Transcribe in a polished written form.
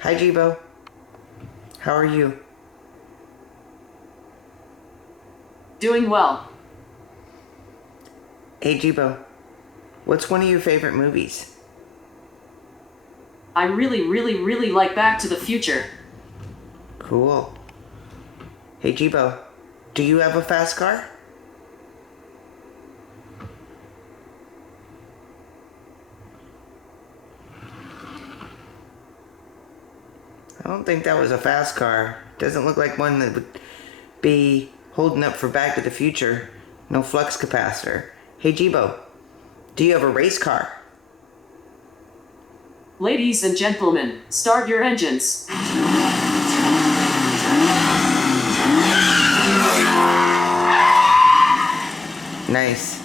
Hi, Jibo. How are you? Doing well. Hey, Jibo. What's one of your favorite movies? I really like Back to the Future. Cool. Hey, Jibo. Do you have a fast car? I don't think that was a fast car. Doesn't look like one that would be holding up for Back to the Future. No flux capacitor. Hey, Jibo. Do you have a race car? Ladies and gentlemen, start your engines. Nice.